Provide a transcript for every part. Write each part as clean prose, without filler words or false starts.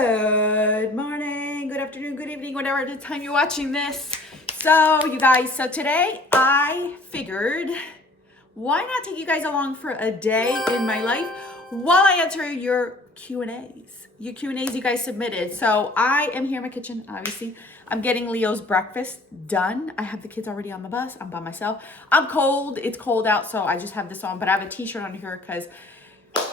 Good morning, good afternoon, good evening, whatever the time you're watching this. So you guys, today I figured why not take you guys along for a day in my life while I answer your Q&As. Your Q&As you guys submitted. So I am here in my kitchen, obviously. I'm getting Leo's breakfast done. I have the kids already on the bus. I'm by myself. I'm cold. It's cold out, so I just have this on, but I have a t-shirt on here because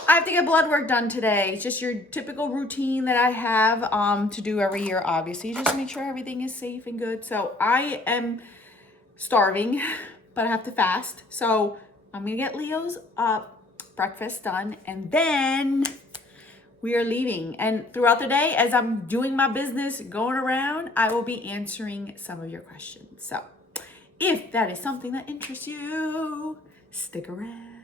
I have to get blood work done today. It's just your typical routine that I have to do every year, obviously. Just make sure everything is safe and good. So I am starving, but I have to fast. So I'm going to get Leo's breakfast done, and then we are leaving. And throughout the day, as I'm doing my business, going around, I will be answering some of your questions. So if that is something that interests you, stick around.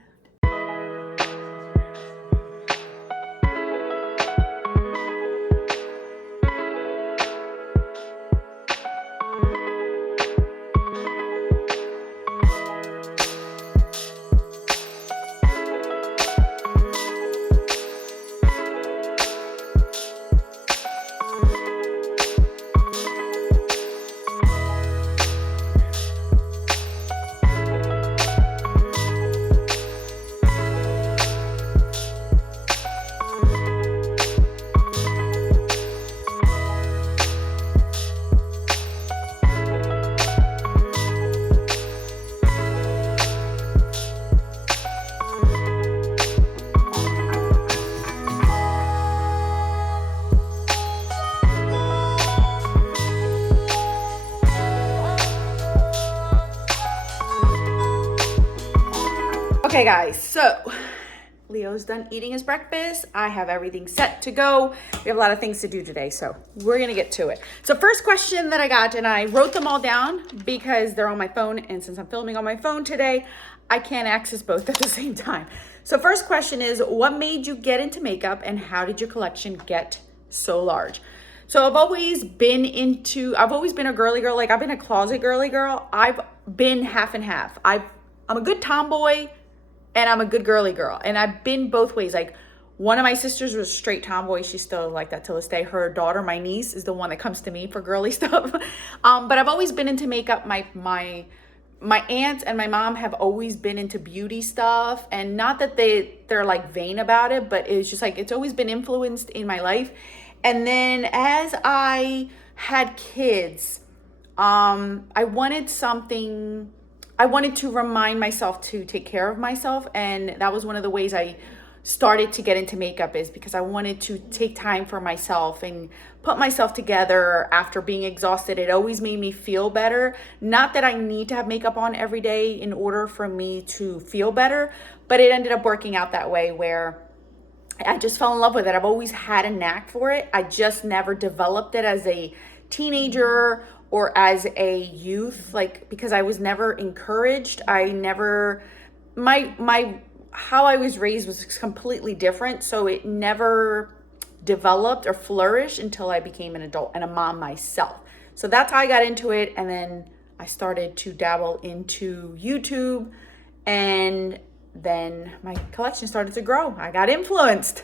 Okay guys, so Leo's done eating his breakfast. I have everything set to go. We have a lot of things to do today, so we're gonna get to it. So first question that I got, and I wrote them all down because they're on my phone, and since I'm filming on my phone today, I can't access both at the same time. So first question is, what made you get into makeup and how did your collection get so large? So I've always been a girly girl. Like I've been a closet girly girl. I've been half and half. I'm a good tomboy, and I'm a good girly girl. And I've been both ways. Like one of my sisters was straight tomboy. She's still like that till this day. Her daughter, my niece, is the one that comes to me for girly stuff. But I've always been into makeup. My aunts and my mom have always been into beauty stuff. And not that they're like vain about it, but it's just like, it's always been influenced in my life. And then as I had kids, I wanted to remind myself to take care of myself. And that was one of the ways I started to get into makeup, is because I wanted to take time for myself and put myself together after being exhausted. It always made me feel better. Not that I need to have makeup on every day in order for me to feel better, but it ended up working out that way where I just fell in love with it. I've always had a knack for it. I just never developed it as a teenager or as a youth, like, because I was never encouraged. How I was raised was completely different. So it never developed or flourished until I became an adult and a mom myself. So that's how I got into it. And then I started to dabble into YouTube, and then my collection started to grow. I got influenced.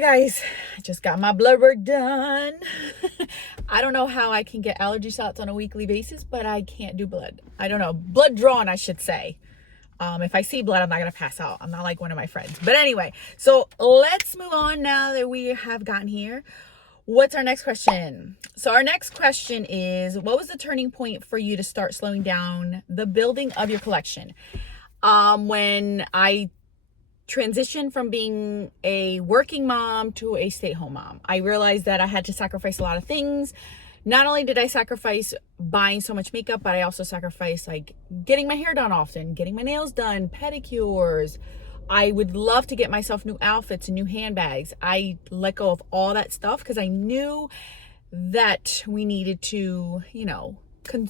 Guys, I just got my blood work done. I don't know how I can get allergy shots on a weekly basis, but I can't do blood. I don't know. Blood drawn, I should say. If I see blood, I'm not going to pass out. I'm not like one of my friends. But anyway, so let's move on now that we have gotten here. What's our next question? So our next question is, what was the turning point for you to start slowing down the building of your collection? When I transition from being a working mom to a stay-at-home mom, I realized that I had to sacrifice a lot of things not only did I sacrifice buying so much makeup, but I also sacrificed like getting my hair done often, getting my nails done, pedicures. I would love to get myself new outfits and new handbags. I let go of all that stuff because I knew that we needed to, you know,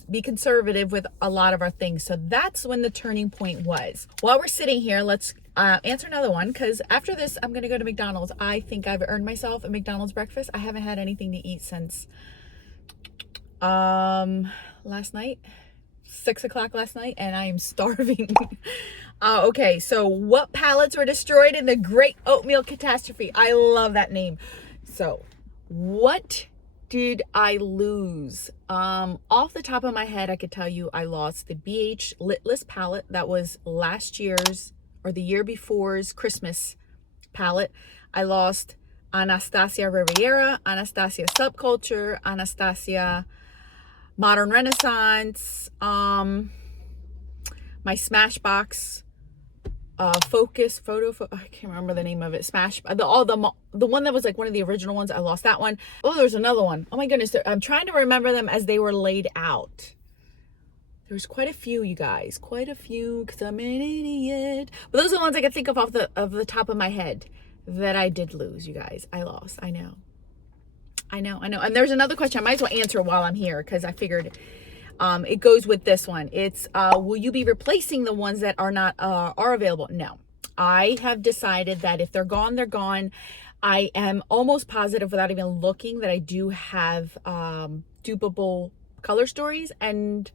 be conservative with a lot of our things. So that's when the turning point was. While we're sitting here, let's answer another one, because after this, I'm going to go to McDonald's. I think I've earned myself a McDonald's breakfast. I haven't had anything to eat since last night, 6 o'clock last night, and I am starving. Okay, so what palettes were destroyed in the Great Oatmeal Catastrophe? I love that name. So what did I lose? Off the top of my head, I could tell you I lost the BH Litless palette. That was last year's or the year before's Christmas palette. I lost Anastasia Riviera, Anastasia Subculture, Anastasia Modern Renaissance, my Smashbox Focus photo, I can't remember the name of it. The one that was like one of the original ones. I lost that one. Oh, there's another one. Oh my goodness, I'm trying to remember them as they were laid out. There's quite a few, you guys, quite a few, because I'm an idiot. But those are the ones I can think of off the top of my head that I did lose, you guys. I lost. I know. And there's another question I might as well answer while I'm here, because I figured it goes with this one. It's will you be replacing the ones that are not are available? No, I have decided that if they're gone, they're gone. I am almost positive, without even looking, that I do have dupable color stories and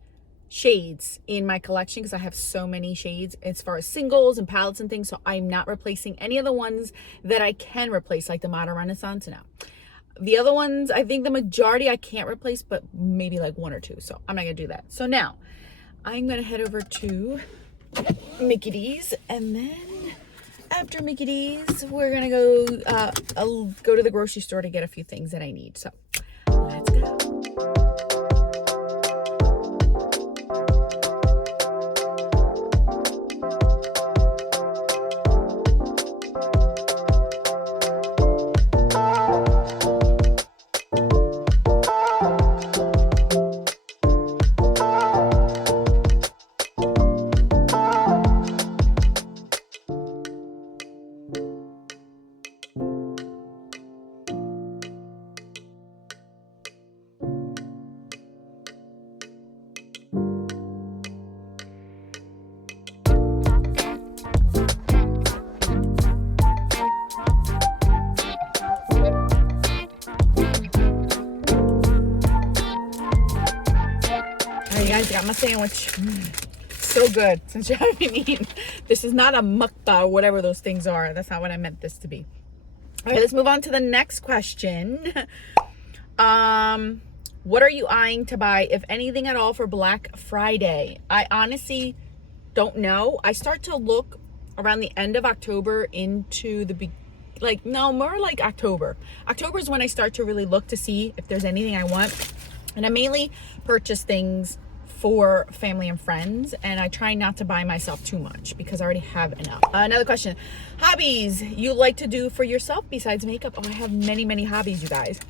shades in my collection, because I have so many shades as far as singles and palettes and things. So I'm not replacing any of the ones that I can replace, like the Modern Renaissance. No. The other ones, I think the majority I can't replace, but maybe like one or two. So I'm not going to do that. So now I'm going to head over to Mickey D's. And then after Mickey D's, we're going to go, I'll go to the grocery store to get a few things that I need. So let's go. Guys, I got my sandwich. So good. Since you haven't eaten, this is not a mukbang or whatever those things are. That's not what I meant this to be. All right, let's move on to the next question. What are you eyeing to buy, if anything at all, for Black Friday? I honestly don't know. I start to look around the end of October into the more like October. October is when I start to really look to see if there's anything I want, and I mainly purchase things for family and friends, and I try not to buy myself too much because I already have enough. Another question: hobbies you like to do for yourself besides makeup? Oh, I have many hobbies, you guys.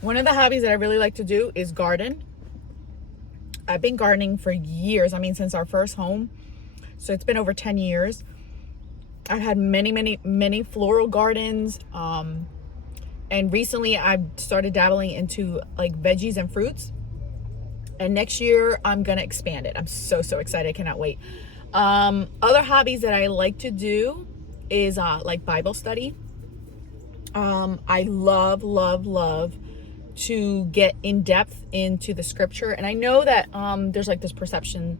One of the hobbies that I really like to do is garden. I've been gardening for years. I mean, since our first home, so it's been over 10 years. I've had many floral gardens. And recently I've started dabbling into like veggies and fruits. And next year I'm going to expand it. I'm so excited. I cannot wait. Other hobbies that I like to do is like Bible study. I love to get in depth into the scripture. And I know that there's like this perception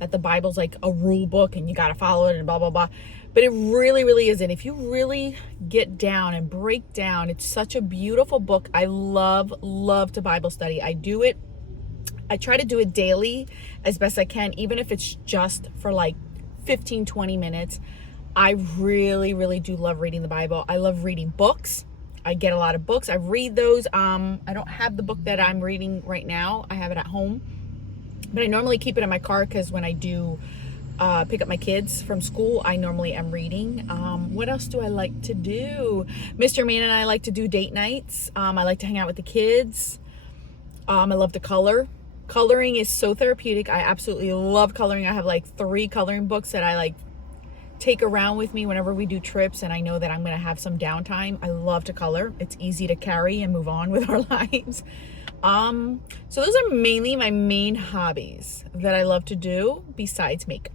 that the Bible's like a rule book and you got to follow it and blah, blah, blah. But it really isn't. If you really get down and break down, it's such a beautiful book. I love to Bible study. I try to do it daily as best I can, even if it's just for like 15-20 minutes. I really do love reading the Bible. I love reading books. I get a lot of books. I read those. I don't have the book that I'm reading right now. I have it at home. But I normally keep it in my car, because when I do pick up my kids from school, I normally am reading. What else do I like to do? Mr. Man and I like to do date nights. I like to hang out with the kids. I love to color. Coloring is so therapeutic. I absolutely love coloring. I have like 3 coloring books that I like take around with me whenever we do trips, and I know that I'm gonna have some downtime. I love to color. It's easy to carry and move on with our lives. So those are mainly my main hobbies that I love to do besides makeup.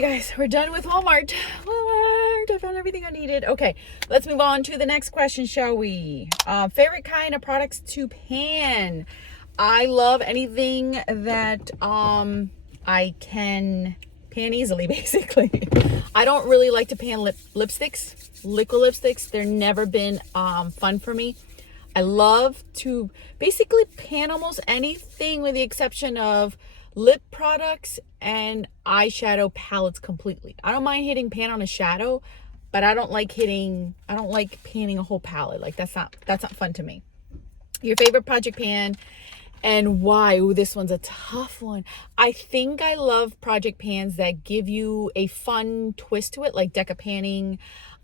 Guys, we're done with Walmart. I found everything I needed. Okay, let's move on to the next question, shall we? Favorite kind of products to pan. I love anything that I can pan easily, basically. I don't really like to pan lipsticks, liquid lipsticks. They're never been fun for me. I love to basically pan almost anything with the exception of lip products and eyeshadow palettes completely. I don't mind hitting pan on a shadow, but I don't like panning a whole palette. Like that's not fun to me. Your favorite project pan and why? Ooh, this one's a tough one. I think I love project pans that give you a fun twist to it, like deca panning,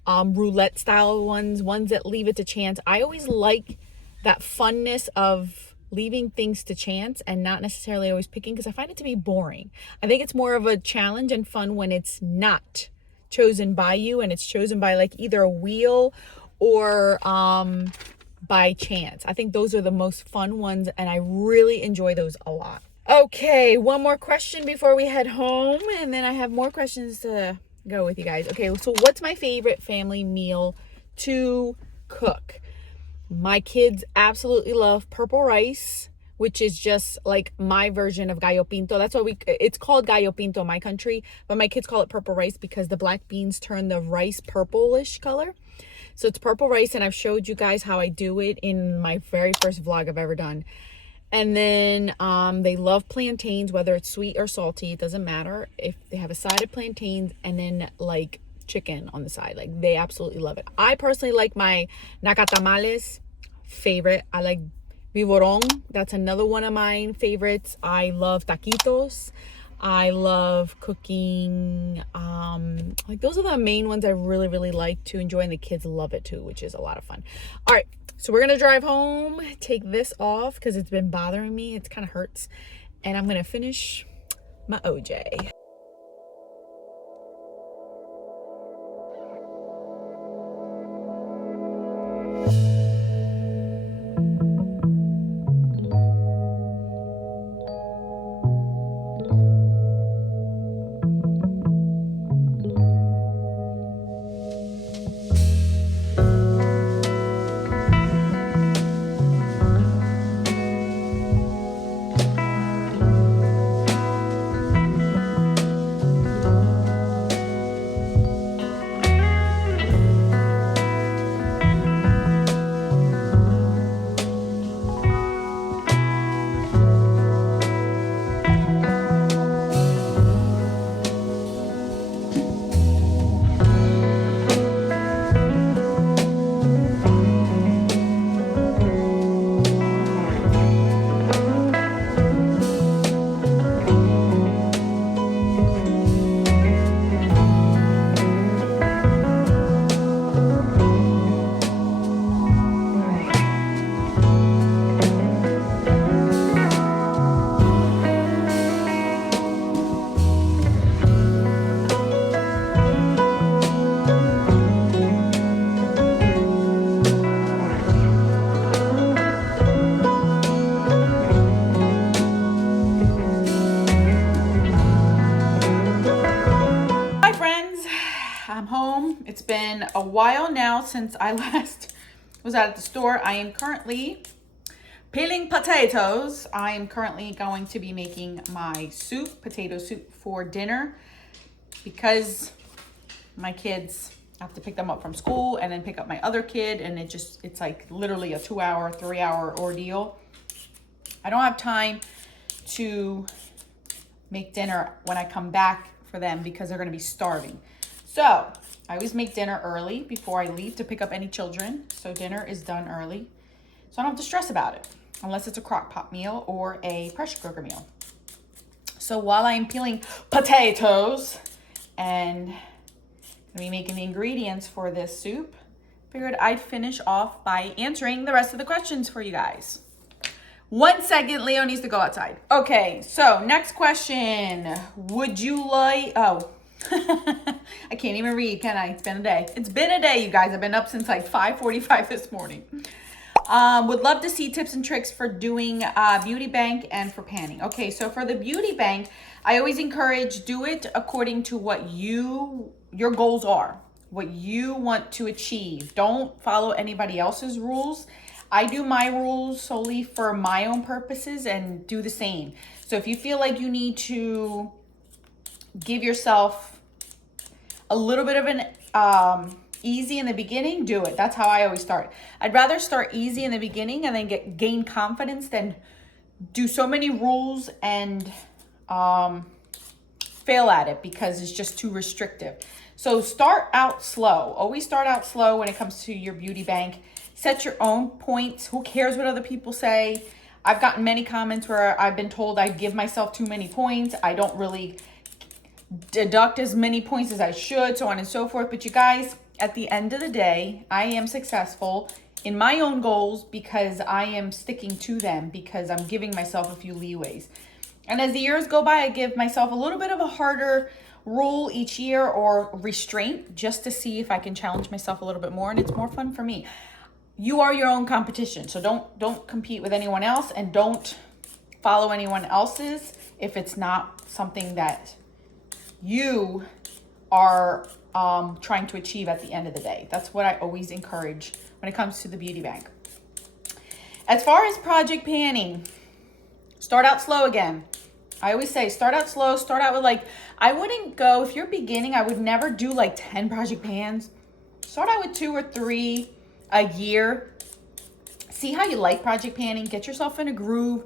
roulette style ones that leave it to chance. I always like that funness of leaving things to chance and not necessarily always picking, because I find it to be boring. I think it's more of a challenge and fun when it's not chosen by you and it's chosen by like either a wheel or by chance. I think those are the most fun ones and I really enjoy those a lot. Okay, one more question before we head home, and then I have more questions to go with you guys. Okay, so what's my favorite family meal to cook? My kids absolutely love purple rice, which is just like my version of gallo pinto. That's why it's called gallo pinto in my country, but my kids call it purple rice because the black beans turn the rice purplish color. So it's purple rice, and I've showed you guys how I do it in my very first vlog I've ever done. And then they love plantains, whether it's sweet or salty, it doesn't matter. If they have a side of plantains and then like chicken on the side, like they absolutely love it. I personally like my nacatamales favorite. I like viborón. That's another one of my favorites. I love taquitos. I love cooking. Like those are the main ones I really like to enjoy, and the kids love it too, which is a lot of fun. All right, so we're gonna drive home, take this off because it's been bothering me. It kind of hurts, and I'm gonna finish my OJ. It's been a while now since I last was out at the store. I am currently peeling potatoes. I am currently going to be making my soup, potato soup for dinner, because my kids have to pick them up from school and then pick up my other kid, and it's like literally a 2-hour, 3-hour ordeal. I don't have time to make dinner when I come back for them because they're going to be starving. So I always make dinner early before I leave to pick up any children. So dinner is done early. So I don't have to stress about it unless it's a crock pot meal or a pressure cooker meal. So while I'm peeling potatoes and going to be making the ingredients for this soup, figured I'd finish off by answering the rest of the questions for you guys. 1 second, Leo needs to go outside. Okay, so next question. Would you like, I can't even read, can I? It's been a day. It's been a day, you guys. I've been up since like 5:45 this morning. Would love to see tips and tricks for doing beauty bank and for panning. Okay, so for the beauty bank, I always encourage do it according to what your goals are, what you want to achieve. Don't follow anybody else's rules. I do my rules solely for my own purposes and do the same. So if you feel like you need to give yourself a little bit of an easy in the beginning, do it. That's how I always start. I'd rather start easy in the beginning and then gain confidence than do so many rules and fail at it because it's just too restrictive. So start out slow. Always start out slow when it comes to your beauty bank. Set your own points. Who cares what other people say? I've gotten many comments where I've been told I give myself too many points. I don't really deduct as many points as I should, so on and so forth. But you guys, at the end of the day, I am successful in my own goals because I am sticking to them, because I'm giving myself a few leeways. And as the years go by, I give myself a little bit of a harder rule each year or restraint just to see if I can challenge myself a little bit more, and it's more fun for me. You are your own competition, so don't compete with anyone else, and don't follow anyone else's if it's not something that you are trying to achieve at the end of the day. That's what I always encourage when it comes to the beauty bank. As far as project panning, start out slow again. I always say start out slow. Start out with I wouldn't go, if you're beginning, I would never do like 10 project pans. Start out with 2 or 3 a year. See how you like project panning. Get yourself in a groove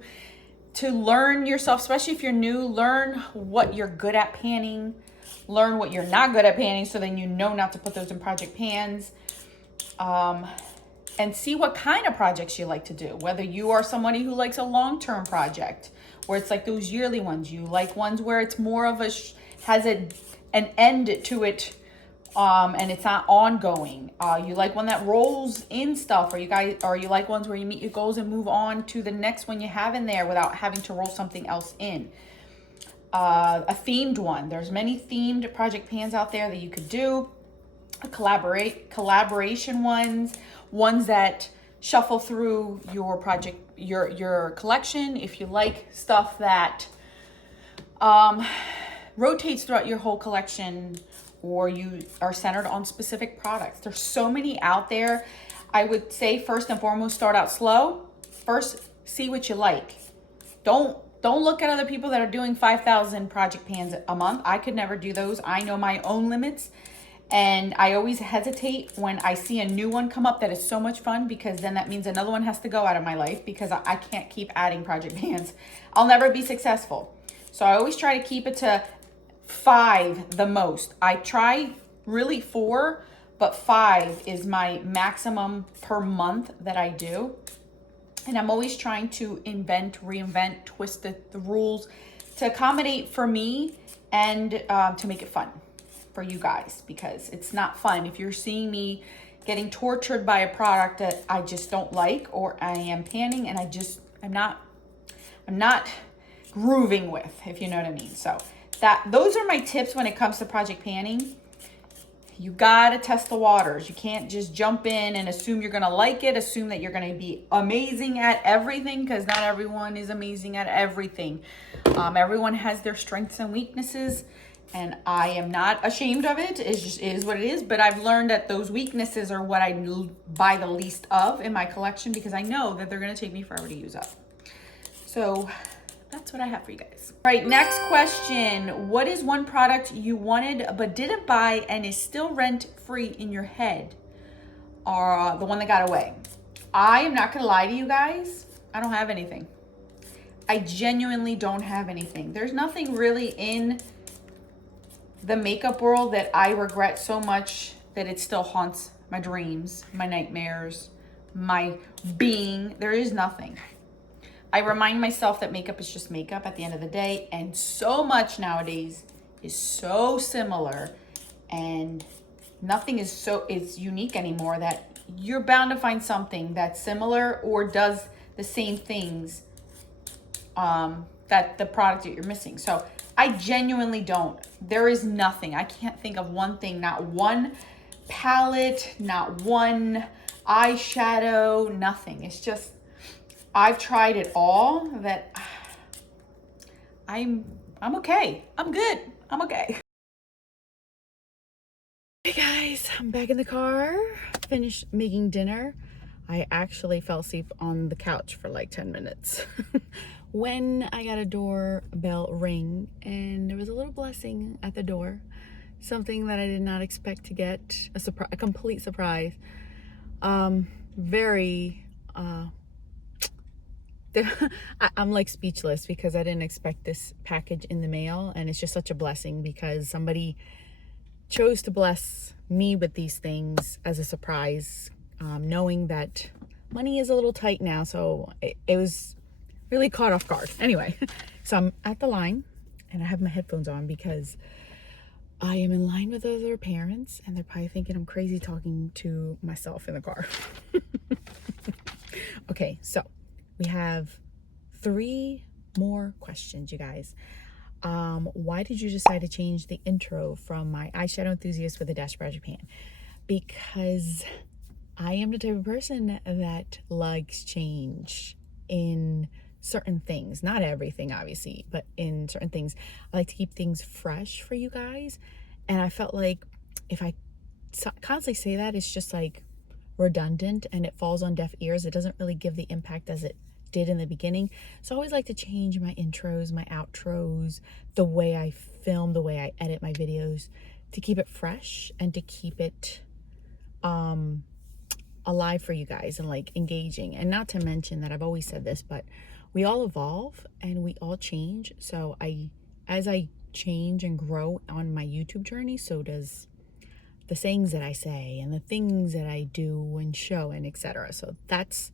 to learn yourself, especially if you're new. Learn what you're good at panning. Learn what you're not good at panning, so then you know not to put those in project pans. And see what kind of projects you like to do. Whether you are somebody who likes a long-term project, where it's like those yearly ones. You like ones where it's more of has an end to it, and it's not ongoing. You like one that rolls in stuff, or you like ones where you meet your goals and move on to the next one you have in there without having to roll something else in. A themed one. There's many themed project pans out there that you could do. Collaboration ones that shuffle through your project, your collection. If you like stuff that rotates throughout your whole collection, or you are centered on specific products. There's so many out there. I would say first and foremost, start out slow. First, see what you like. Don't look at other people that are doing 5,000 project pans a month. I could never do those. I know my own limits, and I always hesitate when I see a new one come up that is so much fun, because then that means another one has to go out of my life, because I can't keep adding project pans. I'll never be successful. So I always try to keep it to 5 the most. I try really 4, but 5 is my maximum per month that I do. And I'm always trying to invent, reinvent, twist the rules to accommodate for me and to make it fun for you guys, because it's not fun if you're seeing me getting tortured by a product that I just don't like, or I am panning and I'm not grooving with, if you know what I mean. So those are my tips when it comes to project panning. You gotta test the waters. You can't just jump in and assume you're gonna like it, assume that you're gonna be amazing at everything, because not everyone is amazing at everything. Everyone has their strengths and weaknesses, and I am not ashamed of it. It just is what it is. But I've learned that those weaknesses are what I buy the least of in my collection because I know that they're going to take me forever to use up. So that's what I have for you guys. All right, next question. What is one product you wanted but didn't buy and is still rent-free in your head? Or the one that got away? I am not going to lie to you guys. I don't have anything. I genuinely don't have anything. There's nothing really in the makeup world that I regret so much that it still haunts my dreams, my nightmares, my being. There is nothing. I remind myself that makeup is just makeup at the end of the day, and so much nowadays is so similar, and nothing is unique anymore, that you're bound to find something that's similar or does the same things that the product that you're missing. So I genuinely don't. There is nothing. I can't think of one thing, not one palette, not one eyeshadow, nothing. It's just, I've tried it all that I'm okay. I'm good. I'm okay. Hey guys, I'm back in the car. Finished making dinner. I actually fell asleep on the couch for like 10 minutes when I got a doorbell ring, and there was a little blessing at the door. Something that I did not expect to get, a complete surprise. I'm like speechless because I didn't expect this package in the mail, and it's just such a blessing because somebody chose to bless me with these things as a surprise, knowing that money is a little tight now, so it was really caught off guard. Anyway, so I'm at the line and I have my headphones on because I am in line with other parents, and they're probably thinking I'm crazy talking to myself in the car. Okay, so we have 3 more questions, you guys. Why did you decide to change the intro from my eyeshadow enthusiast with a dash brush pan? Because I am the type of person that likes change in certain things. Not everything, obviously, but in certain things. I like to keep things fresh for you guys. And I felt like if I constantly say that, it's just like redundant and it falls on deaf ears. It doesn't really give the impact as it did in the beginning. So I always like to change my intros, my outros, the way I film, the way I edit my videos, to keep it fresh and to keep it alive for you guys and like engaging. And not to mention that I've always said this, but we all evolve and we all change. So as I change and grow on my YouTube journey, so does the sayings that I say and the things that I do and show and etc. So that's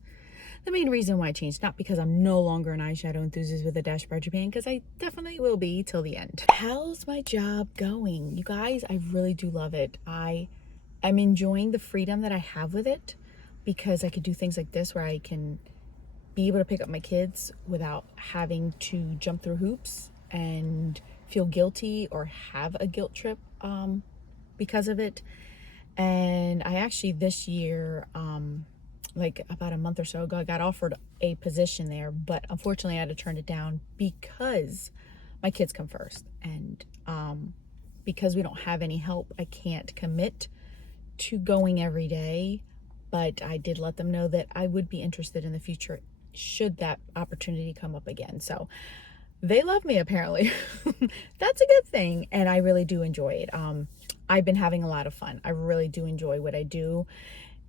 the main reason why I changed. Not because I'm no longer an eyeshadow enthusiast with a dash bar Japan, because I definitely will be till the end. How's my job going? You guys, I really do love it. I'm enjoying the freedom that I have with it, because I could do things like this where I can be able to pick up my kids without having to jump through hoops and feel guilty or have a guilt trip because of it. And I actually this year, like about a month or so ago, I got offered a position there, but unfortunately I had to turn it down because my kids come first. And because we don't have any help, I can't commit to going every day, but I did let them know that I would be interested in the future should that opportunity come up again. So they love me, apparently. That's a good thing, and I really do enjoy it. I've been having a lot of fun. I really do enjoy what I do.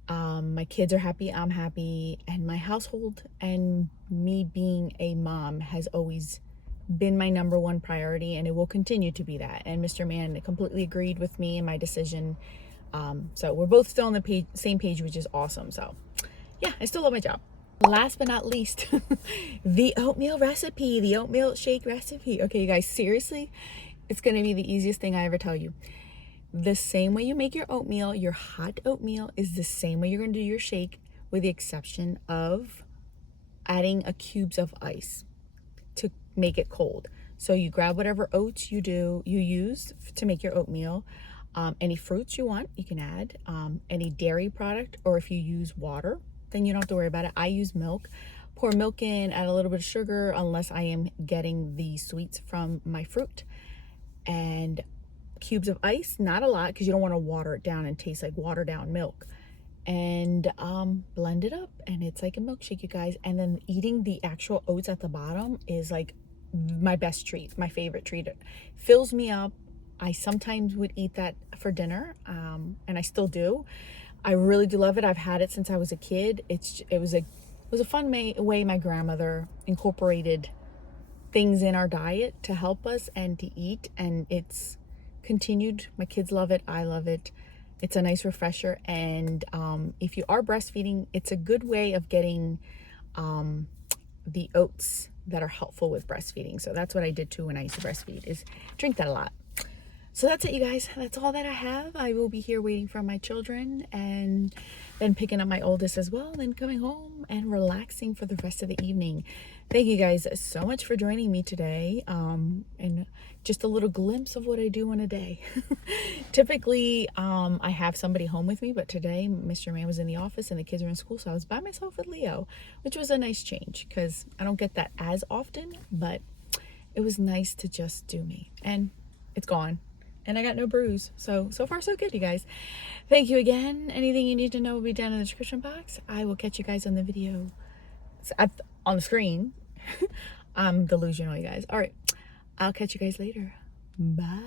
My kids are happy, I'm happy, and my household and me being a mom has always been my number one priority, and it will continue to be that. And Mr. Man completely agreed with me in my decision. So we're both still on the same page, which is awesome. So yeah, I still love my job. Last but not least, the oatmeal recipe, the oatmeal shake recipe. Okay, you guys, seriously, it's going to be the easiest thing I ever tell you. The same way you make your oatmeal, your hot oatmeal, is the same way you're going to do your shake, with the exception of adding cubes of ice to make it cold. So you grab whatever oats you use to make your oatmeal. Any fruits you want, you can add. Any dairy product, or if you use water, then you don't have to worry about it. I use milk. Pour milk in, add a little bit of sugar, unless I am getting the sweets from my fruit. And cubes of ice, not a lot because you don't want to water it down and taste like watered down milk. And blend it up, and it's like a milkshake, you guys. And then eating the actual oats at the bottom is like my best treat, my favorite treat. It fills me up. I sometimes would eat that for dinner, and I still do. I really do love it. I've had it since I was a kid. It was a fun way my grandmother incorporated things in our diet to help us and to eat, and it's continued. My kids love it. I love it. It's a nice refresher, and if you are breastfeeding, it's a good way of getting the oats that are helpful with breastfeeding. So that's what I did too when I used to breastfeed, is drink that a lot. So that's it, you guys. That's all that I have. I will be here waiting for my children, and then picking up my oldest as well, then coming home and relaxing for the rest of the evening. Thank you guys so much for joining me today, and just a little glimpse of what I do in a day. Typically, I have somebody home with me, but today Mr. Man was in the office and the kids are in school, so I was by myself with Leo, which was a nice change because I don't get that as often, but it was nice to just do me, and it's gone. And I got no bruise. So far so good, you guys. Thank you again. Anything you need to know will be down in the description box. I will catch you guys on the video, on the screen. I'm delusional, you guys. All right. I'll catch you guys later. Bye.